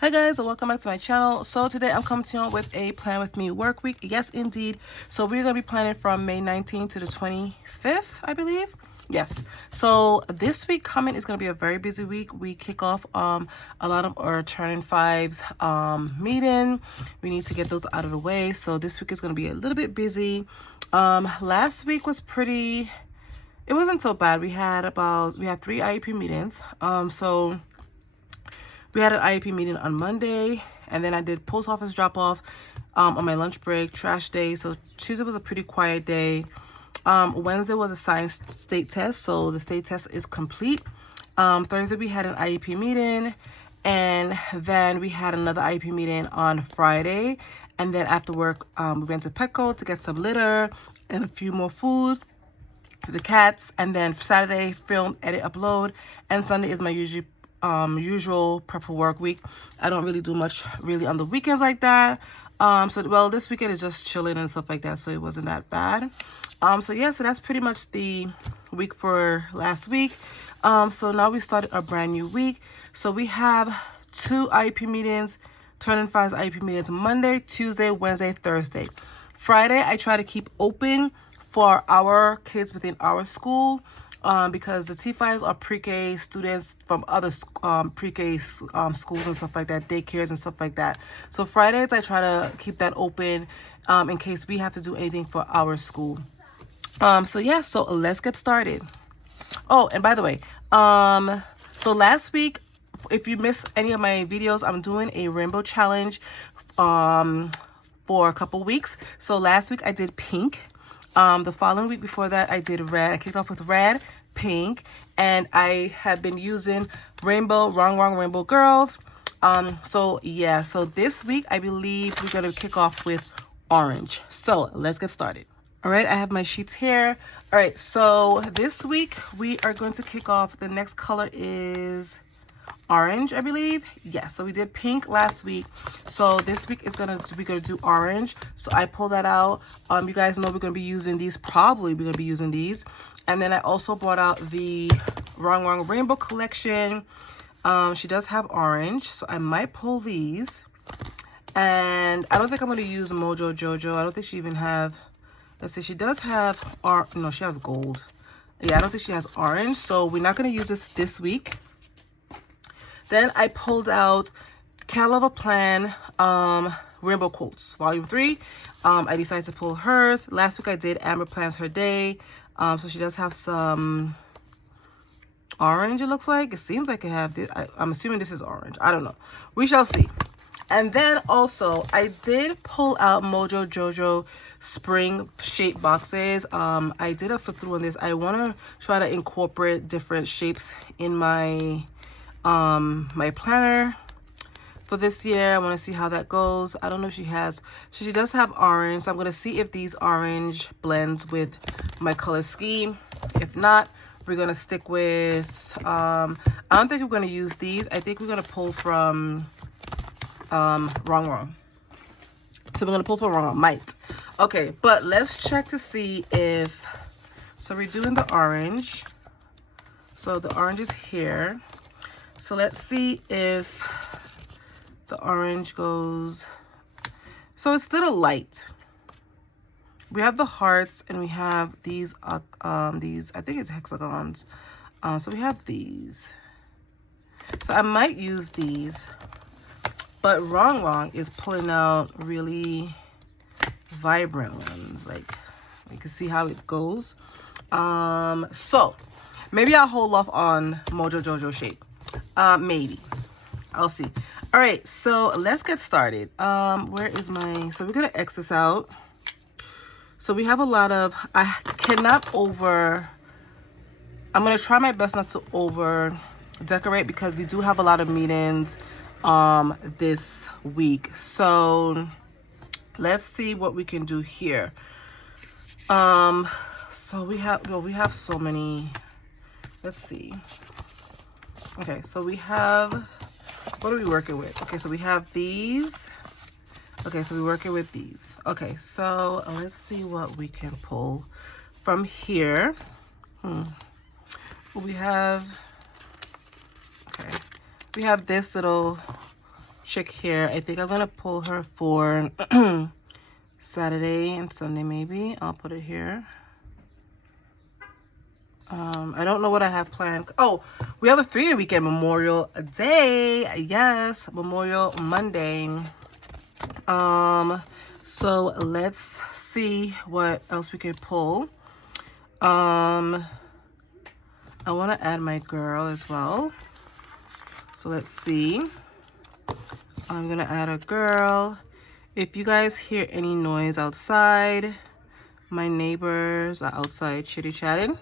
Hi guys, and welcome back to my channel. So today I'm coming to you with a plan with me work week. Yes, indeed. So we're going to be planning from May 19th to the 25th, I believe. Yes. So this week coming is going to be a very busy week. We kick off a lot of our turning fives meeting. We need to get those out of the way. So this week is going to be a little bit busy. Last week was pretty, it wasn't so bad. We had 3 IEP meetings. So we had an IEP meeting on Monday, and then I did post office drop off on my lunch break, trash day. So Tuesday was a pretty quiet day. Wednesday was a science state test, so the state test is complete. Thursday we had an IEP meeting, and then we had another IEP meeting on Friday. And then after work, we went to Petco to get some litter and a few more food for the cats. And then Saturday, film, edit, upload, and Sunday is my usual prep for work week. I don't really do much really on the weekends like that. So this weekend is just chilling and stuff like that, so it wasn't that bad. So that's pretty much the week for last week. So now we started a brand new week. So we have 2 IEP meetings, turning fives IEP meetings, Monday, Tuesday, Wednesday, Thursday. Friday I try to keep open for our kids within our school, because the T5s are pre-K students from other pre-K schools and stuff like that, daycares and stuff like that. So Fridays I try to keep that open in case we have to do anything for our school. So let's get started. Oh, and by the way, so last week, if you missed any of my videos, I'm doing a rainbow challenge for a couple weeks. So last week I did pink. The following week before that, I did red. I kicked off with red, pink, and I have been using rainbow, wrong, rainbow girls. So this week, I believe we're going to kick off with orange. So let's get started. All right, I have my sheets here. All right, so this week we are going to kick off. The next color is orange, I believe. Yes, so we did pink last week, so this week we're gonna do orange. So I pulled that out. You guys know we're gonna be using these, and then I also brought out the wrong rainbow collection. She does have orange, so I might pull these. And I don't think I'm gonna use Mojo Jojo. I don't think she even have, let's see, she does have no, she has gold. Yeah, I don't think she has orange, so we're not gonna use this week. Then I pulled out Can't Love a Plan Rainbow Quotes, Volume 3. I decided to pull hers. Last week I did Amber Plans Her Day. So she does have some orange, it looks like. It seems like I have this. I'm assuming this is orange. I don't know. We shall see. And then also, I did pull out Mojo Jojo Spring Shape Boxes. I did a flip through on this. I want to try to incorporate different shapes in my my planner for this year. I want to see how that goes. I don't know if she does have orange, so I'm going to see if these orange blends with my color scheme. If not, we're going to stick with I don't think we're going to use these. I think we're going to pull from wrong. So we're going to pull from wrong, might. Okay, but let's check to see if, so we're doing the orange. So the orange is here. So let's see if the orange goes. So it's still a light. We have the hearts, and we have these I think it's hexagons. So we have these. So I might use these, but wrong is pulling out really vibrant ones. Like, you can see how it goes. So maybe I'll hold off on Mojo Jojo shape. Maybe. I'll see. All right, so let's get started. Where is my, so we're gonna X this out. So we have a lot of, I'm gonna try my best not to over decorate, because we do have a lot of meetings this week. So let's see what we can do here. So we have so many. Let's see. Okay, so we have, what are we working with? Okay, so we have these. Okay, so we're working with these. Okay, so let's see what we can pull from here. We have, okay, we have this little chick here. I think I'm gonna pull her for Saturday and Sunday maybe. I'll put it here. I don't know what I have planned. Oh, we have a 3-day weekend, Memorial Day. Yes, Memorial Monday. So let's see what else we can pull. I want to add my girl as well. So let's see. I'm gonna add a girl. If you guys hear any noise outside, my neighbors are outside chitty-chatting.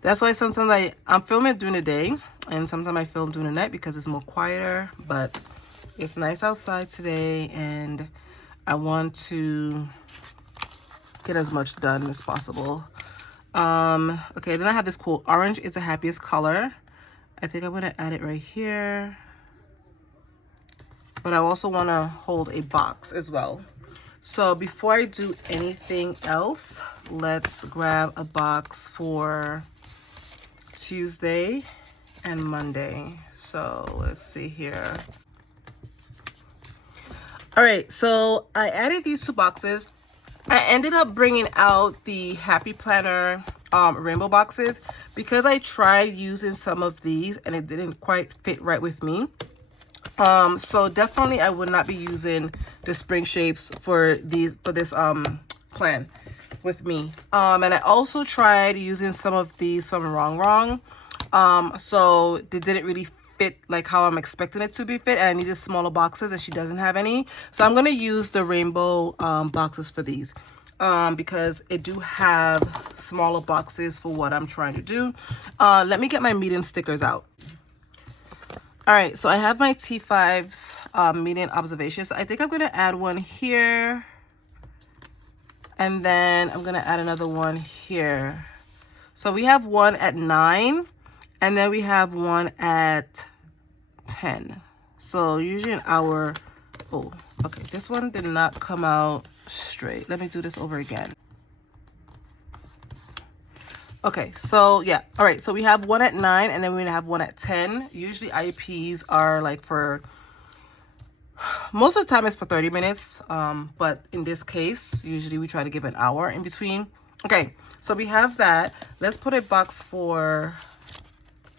That's why sometimes I'm filming during the day and sometimes I film during the night because it's more quieter, but it's nice outside today and I want to get as much done as possible. Okay, then I have this cool orange is the happiest color. I think I'm gonna add it right here, but I also want to hold a box as well. So before I do anything else, let's grab a box for Tuesday and Monday. So let's see here. All right, so I added these 2 boxes. I ended up bringing out the Happy Planner rainbow boxes because I tried using some of these and it didn't quite fit right with me. So definitely I would not be using the spring shapes for this plan with me. And I also tried using some of these from Wrong. So they didn't really fit like how I'm expecting it to be fit, and I needed smaller boxes and she doesn't have any. So I'm going to use the rainbow boxes for these because it do have smaller boxes for what I'm trying to do. Let me get my meeting stickers out. All right, so I have my T5's meeting observations. So I think I'm going to add one here. And then I'm going to add another one here. So we have one at 9. And then we have one at 10. So usually an hour. Oh, okay. This one did not come out straight. Let me do this over again. Okay, so yeah, all right, so we have one at 9 and then we have one at 10. Usually IEPs are like for, most of the time it's for 30 minutes, but in this case, usually we try to give an hour in between. Okay, so we have that. Let's put a box for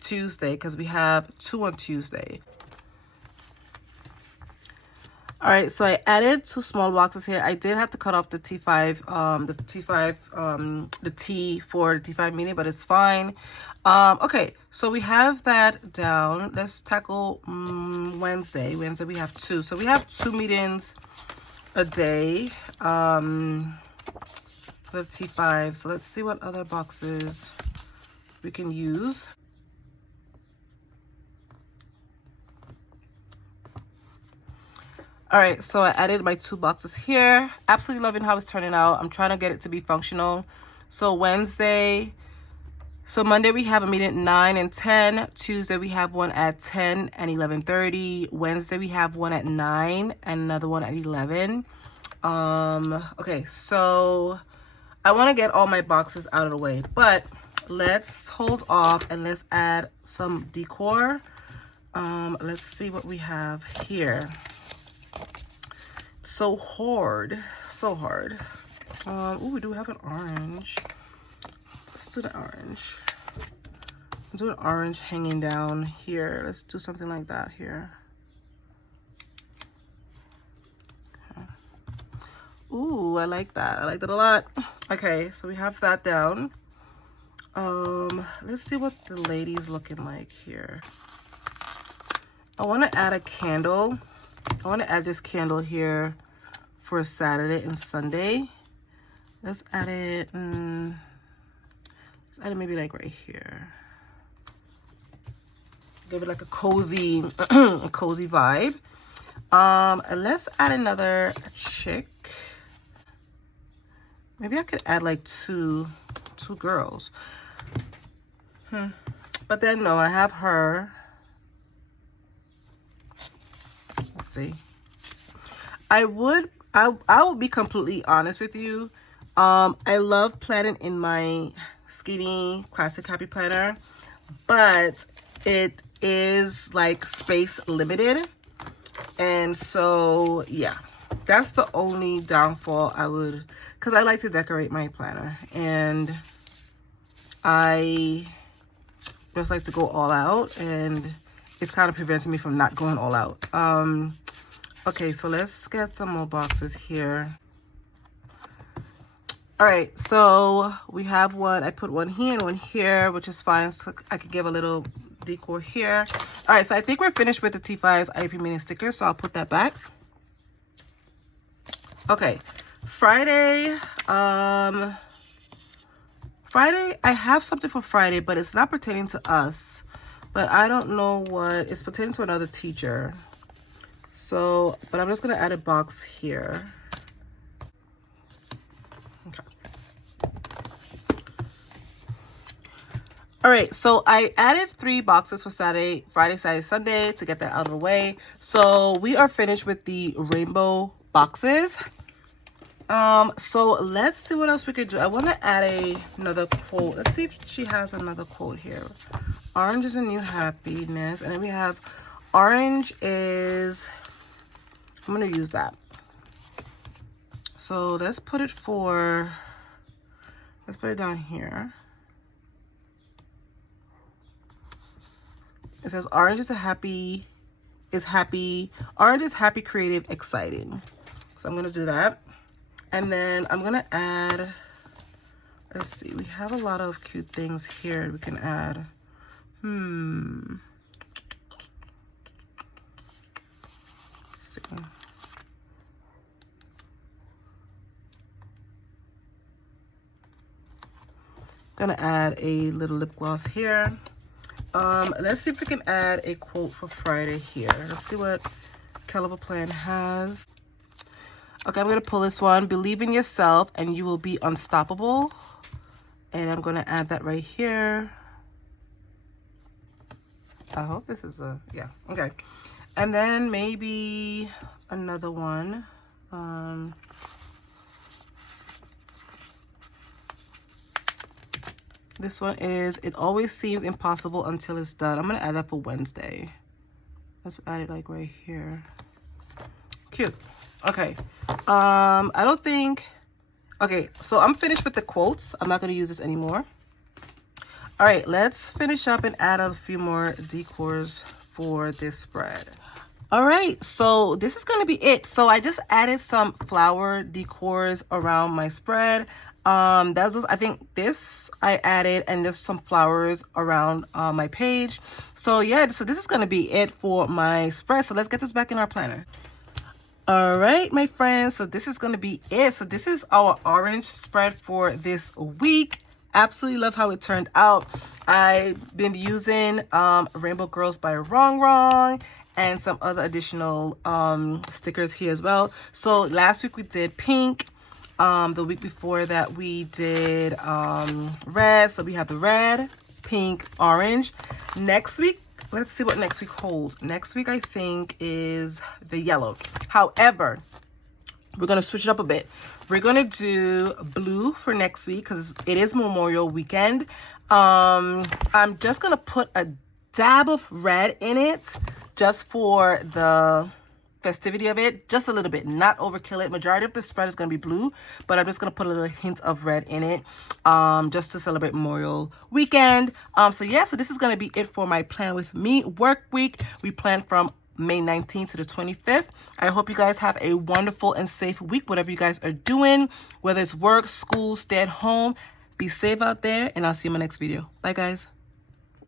Tuesday because we have 2 on Tuesday. All right, so I added 2 small boxes here. I did have to cut off the T5, the T for the T5 meeting, but it's fine. Okay, so we have that down. Let's tackle Wednesday. Wednesday we have 2. So we have 2 meetings a day for the T5. So let's see what other boxes we can use. All right, so I added my 2 boxes here. Absolutely loving how it's turning out. I'm trying to get it to be functional. So Monday we have a meeting at 9 and 10. Tuesday we have one at 10 and 11:30. Wednesday we have one at 9 and another one at 11. Okay, so I want to get all my boxes out of the way, but let's hold off and let's add some decor. Let's see what we have here. So hard. Oh, we do have an orange. Let's do the orange. Let's do an orange hanging down here. Let's do something like that here. Okay. Ooh, I like that. I like that a lot. Okay, so we have that down. Let's see what the lady's looking like here. I want to add a candle. I want to add this candle here for Saturday and Sunday. Let's add it. Let's add it maybe like right here. Give it like a cozy, a cozy vibe. And let's add another chick. Maybe I could add like two girls. But then no, I have her. Let's see. I will be completely honest with you. I love planning in my skinny classic happy planner, but it is like space limited. And so yeah, that's the only downfall I would, because I like to decorate my planner and I just like to go all out, and it's kind of preventing me from not going all out. Okay, so let's get some more boxes here. All right, so we have one. I put one here and one here, which is fine. So I could give a little decor here. All right, so I think we're finished with the T5's IP mini stickers, so I'll put that back. Okay, Friday. Friday, I have something for Friday, but it's not pertaining to us. But I don't know what. It's pertaining to another teacher. So, but I'm just gonna add a box here. All right, so I added 3 boxes for Saturday, Friday, Saturday, Sunday to get that out of the way. So we are finished with the rainbow boxes. So let's see what else we could do. I want to add another quote. Let's see if she has another quote here. Orange is a new happiness. And then we have orange is, I'm going to use that. So let's put it down here. It says orange is happy, orange is happy, creative, exciting. So I'm gonna do that. And then I'm gonna add, let's see, we have a lot of cute things here we can add. Let's see. Gonna add a little lip gloss here. Let's see if we can add a quote for Friday here. Let's see what Caliber Plan has. Okay, I'm gonna pull this one. Believe in yourself and you will be unstoppable. And I'm gonna add that right here. I hope this is yeah, okay. And then maybe another one. This one is, it always seems impossible until it's done. I'm gonna add that for Wednesday. Let's add it like right here. Cute. Okay. I don't think, okay, so I'm finished with the quotes. I'm not gonna use this anymore. All right, let's finish up and add a few more decors for this spread. All right, so this is gonna be it. So I just added some flower decors around my spread. That was, I think this I added, and there's some flowers around my page. So yeah, so this is gonna be it for my spread. So let's get this back in our planner. All right, my friends, so this is gonna be it. So this is our orange spread for this week. Absolutely love how it turned out. I've been using Rainbow Girls by Wrong and some other additional stickers here as well. So last week we did pink. The week before that we did red. So we have the red, pink, orange. Next week, let's see what next week holds. Next week I think is the yellow. However, we're gonna switch it up a bit. We're gonna do blue for next week because it is Memorial Weekend. I'm just gonna put a dab of red in it just for the festivity of it, just a little bit, not overkill it. Majority of the spread is going to be blue, but I'm just going to put a little hint of red in it just to celebrate Memorial Weekend. So yeah, so this is going to be it for my Plan With Me work week. We plan from May 19th to the 25th. I hope you guys have a wonderful and safe week, whatever you guys are doing, whether it's work, school, stay at home. Be safe out there, and I'll see you in my next video. Bye, guys.